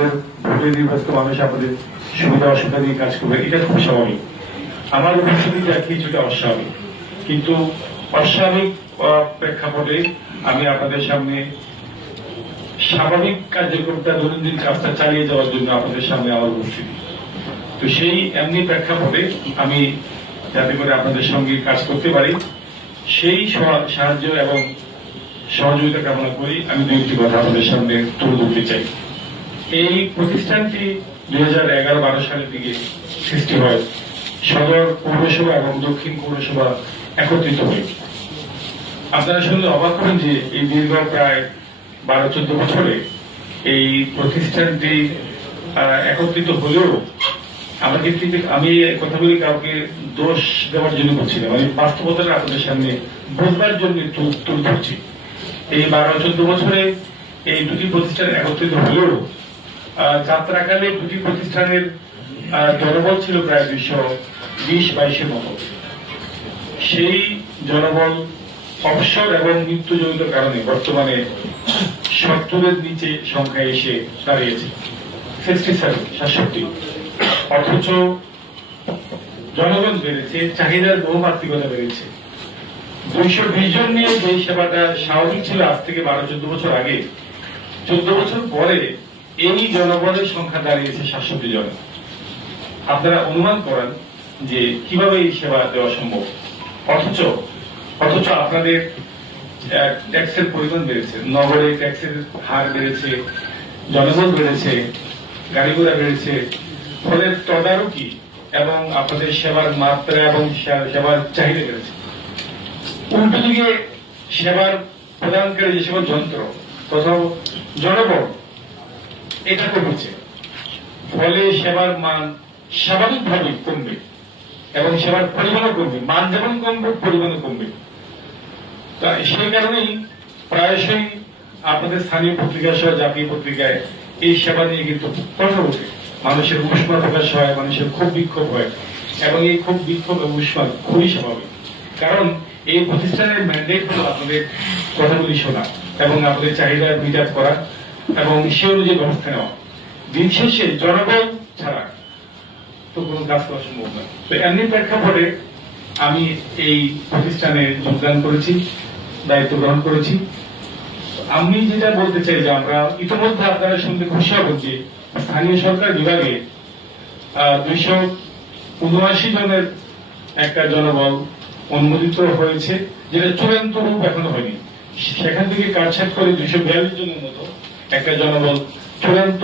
আপনাদের ভোটে নির্বাচিত মানুষ আপনাদের সুবিধা অসুবিধা নিয়ে কাজ করবে, এটা খুব স্বাভাবিক। আমার উপস্থিতিটা কিছুটা অস্বাভাবিক, কিন্তু অস্বাভাবিক প্রেক্ষাপটে আমি আপনাদের সামনে স্বাভাবিক কার্যক্রমটা দৈনন্দিন কাজটা চালিয়ে যাওয়ার জন্য আপনাদের সামনে আমার উপস্থিতি। তো সেই এমনি প্রেক্ষাপটে আমি যাতে করে আপনাদের সঙ্গে কাজ করতে পারি সেই সাহায্য এবং সহযোগিতা কামনা করি। আমি দুইটি কথা আপনাদের সামনে তুলে ধরতে চাই। এই প্রতিষ্ঠানটি 2011-12 সালের দিকে সৃষ্টি হয় সদর পৌরসভা এবং দক্ষিণ পৌরসভা একত্রিত হয়ে। আপনারা শুনলে অবাক হবেন যে এই দীর্ঘ প্রায় 12-14 বছরে এই প্রতিষ্ঠানটি একত্রিত হলেও আমি কথাগুলি কাউকে দোষ দেওয়ার জন্য বলছি না, আমি বাস্তবতাটা আপনাদের সামনে বোঝবার জন্য তুলে ধরছি। এই 12-14 বছরে এই দুটি প্রতিষ্ঠান একত্রিত হলেও যাত্রাকালে দুটি প্রতিষ্ঠানের জনবল ছিল প্রায় 220-22-এর মতো। সেই জনবল অবসর এবং মৃত্যুজনিত কারণে বর্তমানে 70-এর নিচে সংখ্যা এসে দাঁড়িয়েছে, 67। অথচ জনগণ বেড়েছে, চাহিদার বহুমাত্রিকতা বেড়েছে। 220 জন নিয়ে যে সেবাটা স্বাভাবিক ছিল আজ থেকে 12-14 বছর আগে, 14 বছর পরে এই জনবলের সংখ্যা দাঁড়িয়েছে 67 জন। আপনারা অনুমান করেন যে কিভাবে এই সেবা দেওয়া সম্ভব। অথচ আপনাদের ট্যাক্সের পরিমাণ বেড়েছে, নগরে ট্যাক্সের হার বেড়েছে, জনবল বেড়েছে, গাড়ি ঘোড়া বেড়েছে, ফলে তদারকি এবং আপনাদের সেবার মাত্রা এবং সেবার চাহিদা বেড়েছে। উল্টো দিকে সেবার প্রদানকারী যে সেবা যন্ত্র তথা জনবল এটা কমেছে, ফলে সেবার মান স্বাভাবিকভাবে কমবে এবং সেবার পরিমাণও কমবে। মান যেমন কমবে, পরিমাণও কমবে। সেই কারণেই প্রায়শই আপনাদের স্থানীয় পত্রিকা সহ জাতীয় পত্রিকায় এই সেবা নিয়ে কিন্তু কথা ওঠে, মানুষের উষ্মা প্রকাশ হয়, মানুষের ক্ষোভ বিক্ষোভ হয়, এবং এই ক্ষোভ বিক্ষোভ এবং উষ্মা খুবই স্বাভাবিক। কারণ এই প্রতিষ্ঠানের ম্যান্ডেট হল আপনাদের কথাগুলি শোনা এবং আপনাদের চাহিদা মিট আপ করা এবং সে অনুযায়ী ব্যবস্থা নেওয়া। দিন শেষে জনবল ছাড়া তো কোনো কাজ করা সম্ভব নয়। তো এমনি প্রেক্ষাপটে আমি এই প্রতিষ্ঠানে যোগদান করেছি, দায়িত্ব গ্রহণ করেছি। আমি যেটা বলতে চাই যে আমরা ইতিমধ্যে আপনারা শুনতে খুশি হবেন যে স্থানীয় সরকার বিভাগে 279 জনের একটা জনবল অনুমোদিত হয়েছে, যেটা চূড়ান্ত রূপ এখনো হয়নি। সেখান থেকে কাটছাট করে 242 জনের মতো একটা জনবল চূড়ান্ত